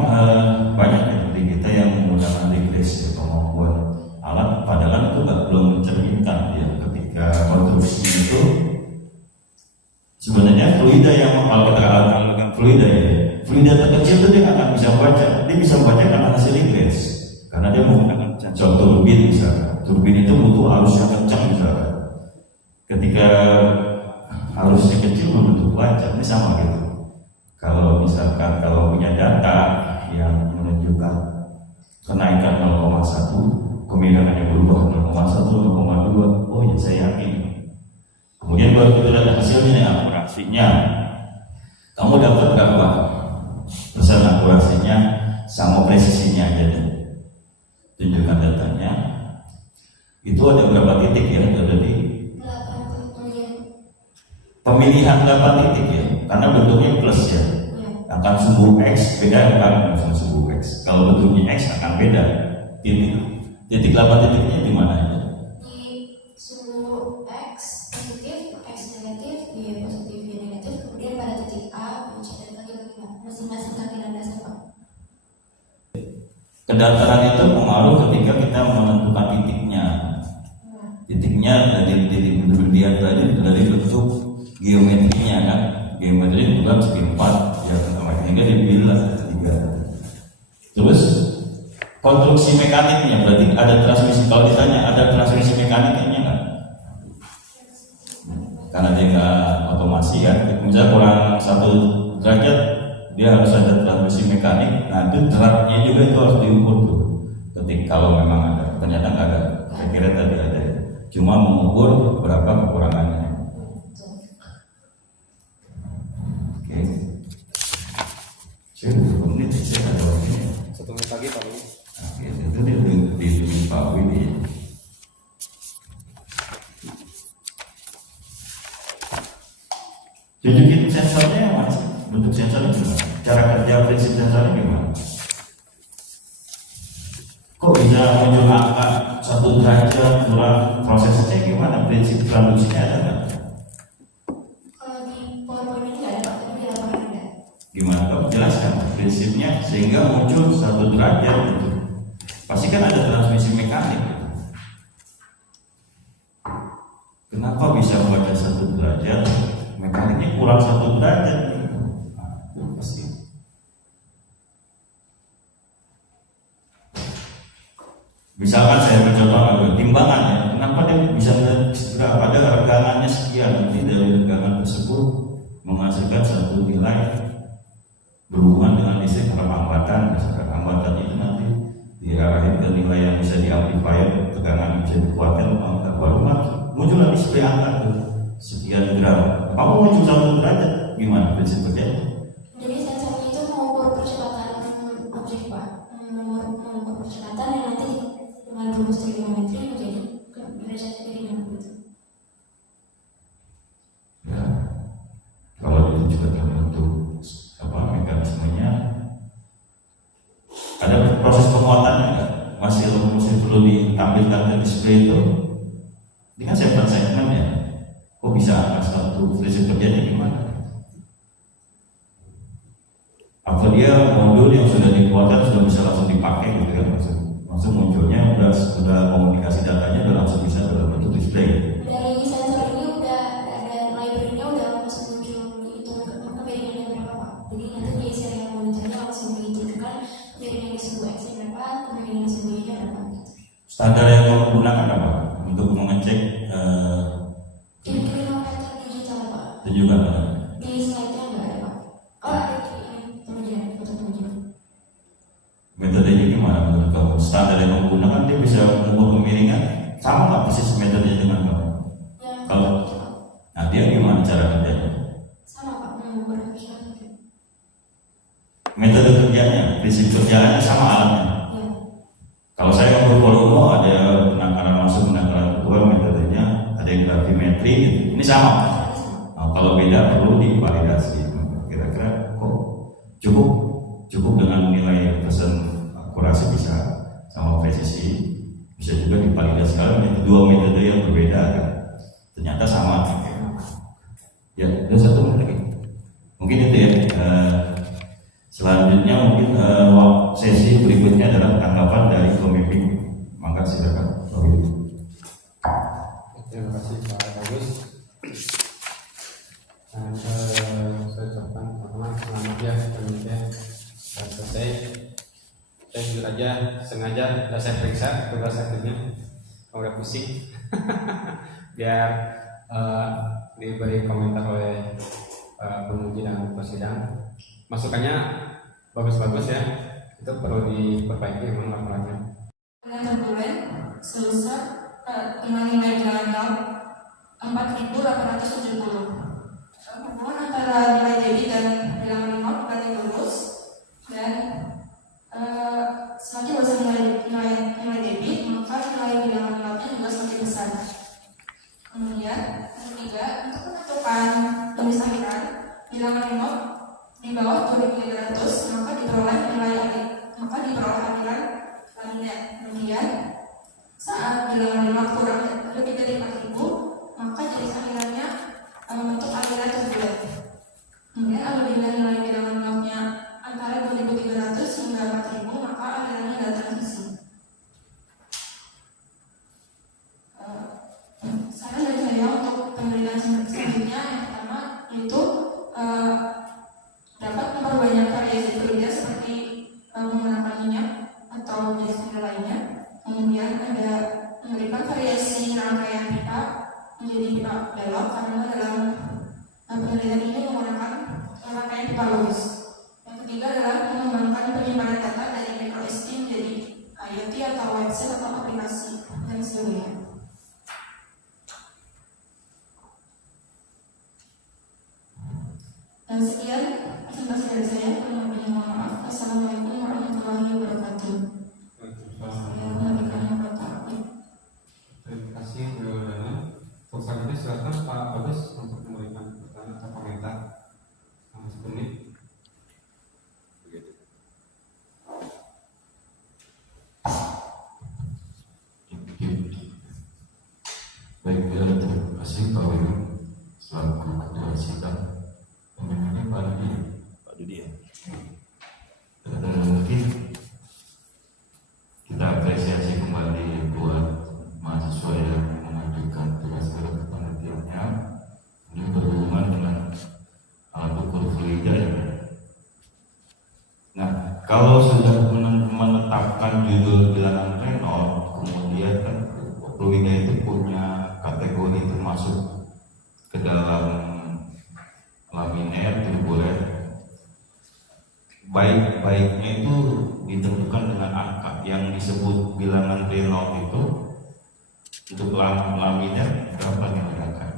banyak dari kita yang menggunakan regress ya, kemampuan alat, padahal itu belum mencerminkan ya ketika konstruksi itu. Sebenarnya fluida yang kalau kita katakan fluida ya, fluida terkecil itu dia akan bisa baca, dia bisa membaca karena hasil regress, karena dia menggunakan sensor turbin misalnya. Turbin itu butuh arus yang kencang misalnya. Ketika arusnya kecil belum tentu baca, ini sama gitu. Kalau misalkan kalau punya data yang menunjukkan kenaikan 0,1, kemiringannya berubah 0,1, 0,2, oh ya saya yakin. Kemudian baru kita lihat hasilnya nih, akurasinya. Kamu dapat berapa persen akurasinya sama presisinya aja deh. Tunjukkan datanya. Itu ada berapa titik ya? Ada di pemilihan 8 titik ya, karena bentuknya plus ya. Akan sumbu X beda kan dengan sumbu X. Kalau bentuknya X akan beda. Titik 8 titiknya di mana aja? Di sumbu X positif, X negatif, Y positif, Y negatif, kemudian pada titik A, B, C, dan lagi masing-masing kaki landasan Pak. Kedataran itu pengaruh ketika kita menentukan titiknya. Titiknya dari titik berlian tadi dari bentuk geometrinya kan. Geometri bukan segi 4 ya, sehingga dibilang 3. Terus konstruksi mekaniknya berarti ada transmisi. Kalau ditanya ada transmisi mekaniknya nggak? Karena dia nggak otomasi kan. Misalnya kurang 1 derajat dia harus ada transmisi mekanik. Nah itu teratnya juga itu harus diukur tuh. Ketika kalau memang ada, ternyata nggak ada. Saya kira tadi ada. Cuma mengukur berapa kekurangannya. Oke. Saya 2 menit saya ada waktunya. 1 menit lagi Pak Wi. Oke, itu di Pak Wi ya. Tunjukin sensornya yang mana? Bentuk sensornya gimana? Cara kerja prinsip sensornya gimana? Kok bisa muncul angka 1 derajat kurang, prosesnya gimana? Prinsip traduksinya ada nggak? Kalau di PowerPoint ini nggak ada Pak, tapi di lapangan ada. Gimana? Kamu jelaskan prinsipnya sehingga muncul 1 derajat gitu. Pasti kan ada transmisi mekanik. Kenapa bisa membaca 1 derajat? Mekaniknya kurang 1 derajat gitu. Nah, itu pasti. Misalkan saya mencontoh timbangan ya, kenapa dia bisa berapa ada regangannya sekian, nanti dari regangan tersebut menghasilkan 1 nilai berhubungan dengan listrik karena hambatan, misalkan hambatan itu nanti diarahin ke nilai yang bisa diamplifier, tegangan yang bisa dikuatkan, maka baru muncul lagi display angka sekian gram. Kamu muncul 1 derajat, gimana prinsip kerjanya? Jadi sensornya itu mengukur percepatan objek Pak, mengukur percepatan yang nanti dengan rumus trigonometri menjadi derajat kemiringan gitu. Ya, kalau itu juga terbentuk mekanismenya, ada proses penguatannya nggak? Masih perlu ditampilkan ke display itu? Ini kan segmen ya. Kok bisa angka 1? Prinsip kerjanya gimana? Apa dia modul yang sudah dikuatkan sudah bisa langsung dipakai gitu kan? Langsung munculnya sudah komunikasi datanya udah langsung bisa dalam bentuk display. Dari sensor ini udah ada library-nya udah langsung muncul dihitung kemiringannya berapa Pak. Jadi nanti di serial monitornya langsung dihitungkan kemiringan di sumbu X berapa, kemiringan di sumbu Y-nya berapa gitu. Standar yang kamu gunakan apa untuk mengecek? Kilometer digital Pak. Tunjukkan. Di slide-nya nggak ada Pak. Oh ada ini pengujian, foto pengujian. Metodenya gimana menurut kamu? Standar yang kamu gunakan dia bisa mengukur kemiringan sama nggak persis metodenya dengan kamu? Ya. Kalau nah dia gimana cara kerjanya? Sama Pak, mengukur percepatan. Metode kerjanya, prinsip kerjanya sama alatnya. Ya. Kalau saya mengukur volume ada penakaran masuk, penakaran keluar, metodenya ada yang gravimetri gitu. Ini sama. Nah, Kalau beda perlu divalidasi. Kira-kira kok cukup dengan nilai pesan akurasi bisa sama presisi, bisa juga divalidasi. Kalau itu dua metode yang berbeda kan, ternyata sama. Ya, ada satu lagi. Mungkin itu ya. Selanjutnya mungkin sesi berikutnya adalah tanggapan dari pemimpin. Maka silakan. Terima kasih Pak Bagus. Dan saya ucapkan teman-teman selamat ya penelitian sudah selesai. Saya jujur aja sengaja sudah saya periksa tugas akhirnya, kalau udah pusing biar diberi komentar oleh penguji dan pesidang. Masukannya bagus-bagus ya, itu perlu diperbaiki memang laporannya. Dengan tertulen sebesar dengan nilai bilangan 4.870. Hubungan antara nilai debit dan bilangan not paling lurus, dan semakin besar nilai debit, maka nilai bilangan notnya juga semakin besar. Kemudian ketiga, untuk menentukan tulis akhiran bilangan not di bawah 2.300, maka diperoleh akhiran lainnya. Kemudian saat bilangan not kurang lebih dari 4.000, maka jenis akhirannya membentuk akhiran tertulen. Kemudian apabila nilai bilangan notnya antara 2.300 hingga 4.000, maka akhirannya adalah transisi. Saran dari saya untuk penelitian selanjutnya yang pertama yaitu dapat memperbanyak variasi kerja seperti menggunakan minyak atau jenis kerja lainnya. Kemudian ada memberikan variasi rangkaian pipa menjadi pipa belok, karena dalam penelitian ini menggunakan rangkaian pipa lurus. Yang ketiga adalah mengembangkan penyimpanan data dari microSD menjadi IoT atau website atau aplikasi dan sebagainya. Dan sekian presentasi dari saya. Mohon maaf. Assalamualaikum warahmatullahi wabarakatuh. Terima kasih Bu Dana. Untuk selanjutnya silakan Pak Bagus untuk memberikan pertanyaan atau komentar selama 10 menit. Baik, terima kasih Pak Widu selaku ketua sidang. Pemimpinnya Pak Dudi ya. Mungkin kita apresiasi kembali buat mahasiswa yang mengajukan tugas penelitiannya. Ini berhubungan dengan alat ukur fluida ya. Nah, kalau sudah menetapkan judul bilangan Reynolds, kemudian kan fluida itu punya kategori termasuk ke dalam laminer, turbulen. Baik-baiknya itu ditentukan dengan angka yang disebut bilangan Reynolds itu. Untuk laminer berapa digunakan?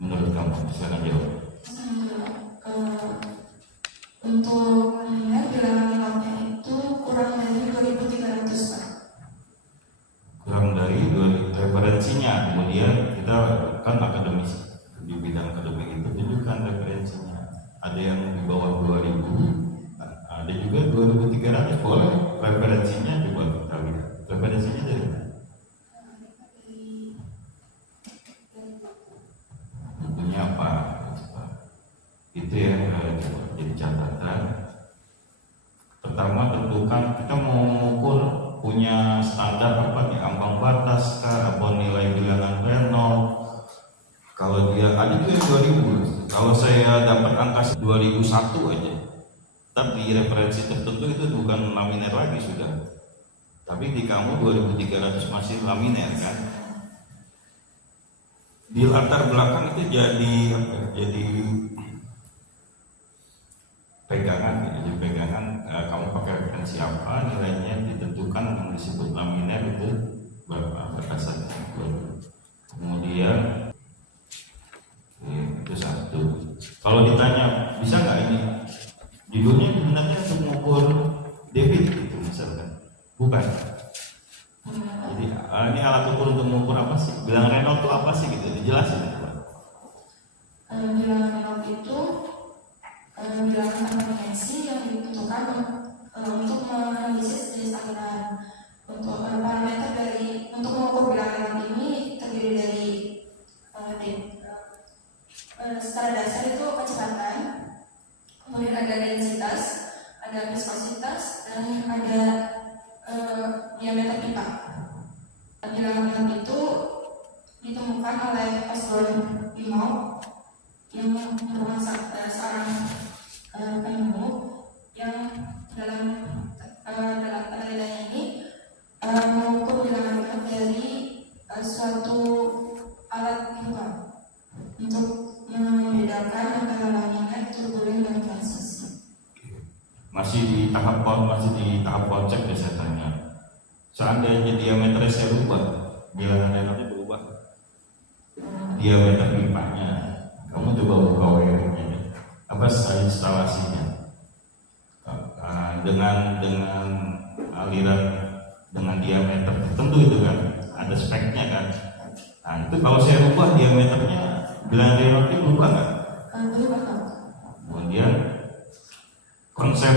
Menurut kamu, silakan jawab. Untuk laminer bilangan notnya itu kurang dari 2.300 Pak. Kurang dari 2 referensinya. Kemudian kita kan akademis, di bidang akademik itu tunjukkan referensinya. Ada yang di bawah 2.000, ada juga 2.300. Boleh referensinya coba kita lihat. Referensinya dari mana? Tentunya apa? Itu yang coba jadi catatan. Pertama, tentukan kita mau mengukur punya standar apa nih, ambang batas kah, apa nilai bilangan Reynolds. Kalau dia ada juga 2000, kalau saya dapat angka 2001 aja, tapi referensi tertentu itu bukan laminer lagi sudah. Tapi di kamu 2300 masih laminer kan? Di latar belakang itu jadi apa? Jadi pegangan, jadi pegangan. Kamu pakai referensi apa, nilainya ditentukan yang disebut laminer itu berapa batasan. Kemudian itu satu. Kalau ditanya bisa nggak ini judulnya sebenarnya untuk mengukur debit gitu misalkan, bukan. Jadi ini alat ukur untuk mengukur apa sih? Bilangan Reynolds itu apa sih gitu? Dijelasin. Bilangan itu ditemukan oleh Osborne Limau yang merupakan seorang penemu yang dalam penelitiannya ini mengukur bilangan dari suatu alat visual untuk membedakan antara laminar, turbulen, dan transisi. Masih di tahap konsep ya saya tanya. Seandainya diameternya saya rubah, bilangan Reynolds berubah. Diameter pipanya, kamu coba buka wiring-nya, apa instalasinya, dengan aliran dengan diameter tertentu itu kan, ada speknya kan. Nah itu kalau saya rubah diameternya, bilangan Reynolds berubah nggak? Kemudian konsep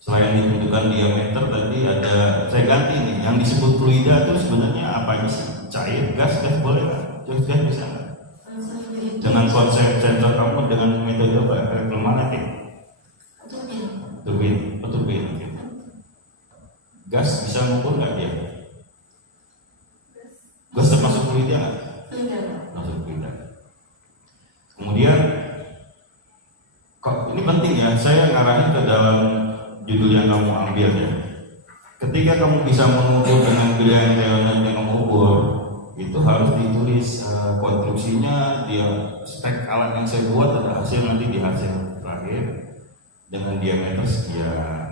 selain ditentukan diameter tadi ada, saya ganti nih, yang disebut fluida itu sebenarnya apa sih? Cair, gas boleh nggak? Gas bisa nggak? Dengan konsep sensor kamu dengan metode apa? Elektromagnetik? Turbin. Gas bisa mengukur nggak dia? Gas termasuk fluida nggak? Masuk fluida. Kemudian kok ini penting ya, saya ngarahin ke dalam judul yang kamu ambil ya. Ketika kamu bisa mengukur dengan bilangan Reynolds yang kamu ukur, itu harus ditulis konstruksinya, dia spek alat yang saya buat, ada hasil nanti di hasil terakhir dengan diameter sekian.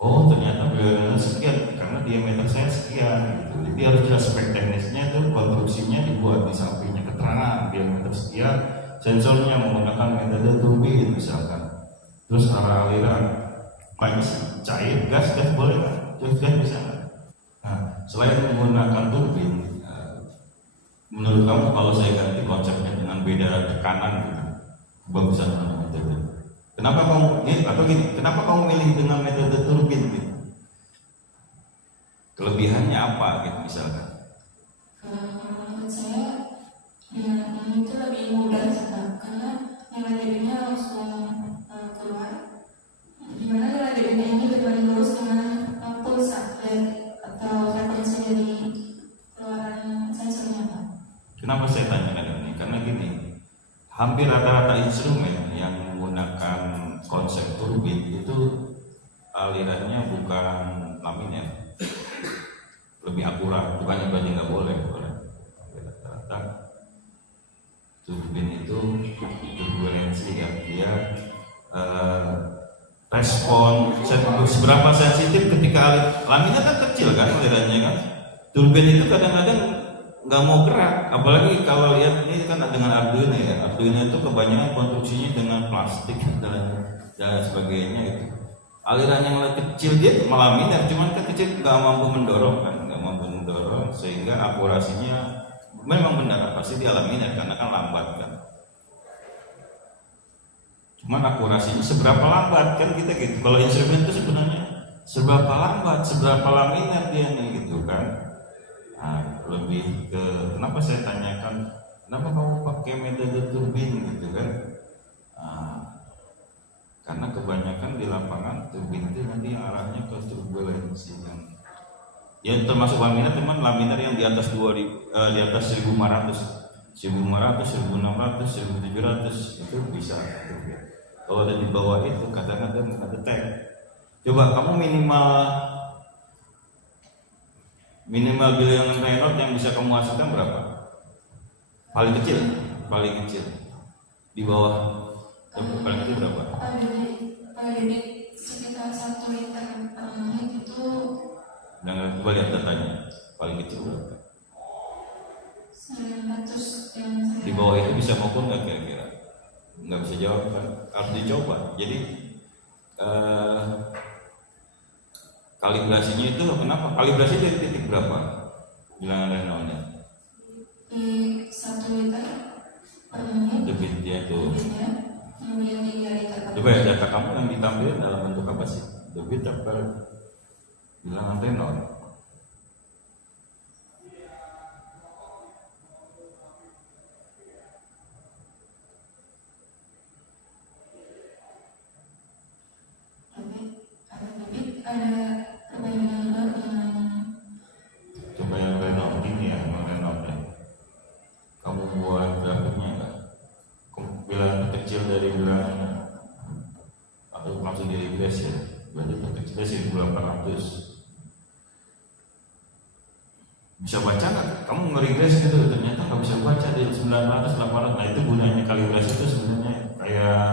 Oh ternyata bilangan sekian karena diameter saya sekian gitu. Jadi harus jelas spek teknisnya itu, konstruksinya dibuat di sampingnya keterangan diameter sekian, sensornya menggunakan metode turbin misalkan. Terus arah aliran cair, gas boleh nggak? Gas bisa nggak? Nah, selain menggunakan turbin, menurut kamu kalau saya ganti konsepnya dengan beda tekanan gitu, bagusan mana metode? Kenapa kamu kenapa kamu milih dengan metode turbin gitu? Kelebihannya apa gitu misalkan? Menurut saya ini itu lebih mudah karena nilai debitnya langsung keluar. Dimana nilai debitnya ini berbanding lurus dengan pulsa atau frekuensi dari keluaran sensornya, Pak. Kenapa saya tanyakan ini? Karena gini, hampir rata-rata instrumen yang menggunakan konsep turbin itu alirannya bukan laminar, lebih akurat, bukannya berarti nggak boleh. Rata-rata turbin itu turbulensi ya, dia respon seberapa sensitif ketika laminar kan kecil kan alirannya kan. Turbin itu kadang-kadang nggak mau gerak, apalagi kalau lihat ini kan dengan Arduino ya. Arduino itu kebanyakan konstruksinya dengan plastik dan sebagainya itu. Aliran yang kecil dia melaminar, cuman kan kecil nggak mampu mendorong sehingga akurasinya memang benar pasti dia laminar karena kan lambat kan. Cuman akurasinya seberapa lambat kan kita gitu. Kalau instrumen itu sebenarnya seberapa lambat, seberapa laminar dia nih gitu kan. Nah, lebih ke kenapa saya tanyakan kenapa kamu pakai metode turbin gitu kan. Nah, karena kebanyakan di lapangan turbin itu nanti arahnya ke turbulensi kan. Ya termasuk laminar, teman laminar yang di atas 2000, di atas 1500, 1600, 1700 itu bisa. Kalau ada di bawah itu kadang-kadang nggak detect. Coba kamu minimal bilangan Reynolds yang bisa kamu hasilkan berapa? Paling kecil di bawah paling kecil berapa? Paling sekitar 1 liter per menit itu. Dengan coba lihat datanya, paling kecil berapa? 900 yang di bawah itu bisa maupun nggak kira-kira? Nggak bisa jawab kan? Harus dicoba. Jadi kalibrasinya itu kenapa? Kalibrasi dari titik berapa? Bilangan Reynolds-nya? Di 1 liter per menit. Debitnya itu. Kemudian 3 liter. Coba ya data kamu yang ditampilkan dalam bentuk apa sih? Debit apa? Bilangan Reynolds. Ada saya 1.800. Bisa baca nggak? Kamu nge-regress gitu, ternyata nggak bisa baca di 900, 800. Nah itu gunanya kalibrasi itu sebenarnya kayak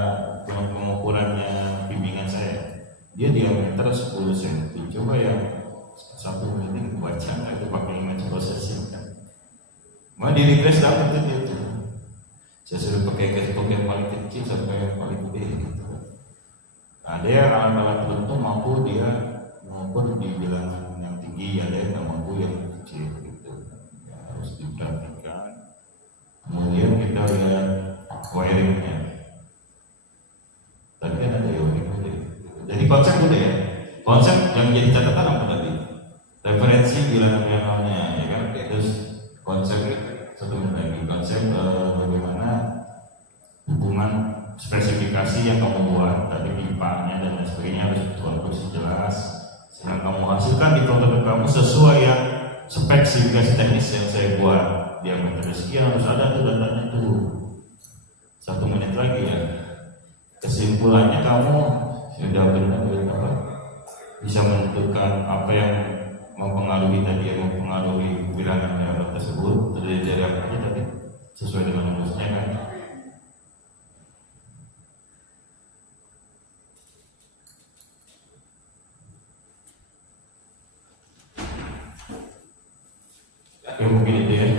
pengukurannya bimbingan saya. Dia diameter 10 cm. Coba yang 1 menit baca nggak itu pakai image processing kan? Mau di regress dapat itu dia tuh. Saya suruh pakai cashbook yang paling kecil sampai yang paling gede gitu. Ada yang alat-alat tertentu mampu dia mengukur di bilangan yang tinggi, ada yang nggak mampu yang kecil gitu. Ya, harus diperhatikan. Kemudian kita lihat wiringnya. Tadi kan ada wiring gede. Jadi konsep udah ya. Konsep yang jadi catatan apa tadi? Referensi bilangan-bilangannya, ya kan? Terus konsep satu menit lagi. Konsep bagaimana hubungan spesifikasi yang kamu buat tadi pipanya dan lain sebagainya harus betul-betul jelas. Yang kamu hasilkan di prototipe kamu sesuai yang spesifikasi teknis yang saya buat. Diameter sekian harus ada tuh datanya tuh. 1 menit lagi ya. Kesimpulannya kamu sudah benar-benar bisa menentukan apa yang mempengaruhi tadi, yang mempengaruhi bilangan alat tersebut terdiri dari apa aja tadi sesuai dengan rumusnya kan. Ya mungkin itu ya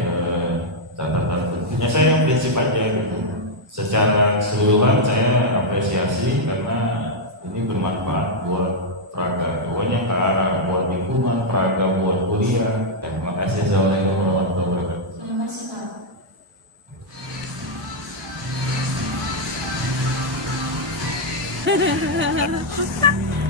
catatan tentunya saya yang prinsip aja gitu. Secara keseluruhan saya apresiasi karena ini bermanfaat buat Praga, pokoknya ke arah buat lingkungan, Praga buat kuliah. Terima kasih. Assalamualaikum warahmatullahi wabarakatuh. Terima kasih Pak.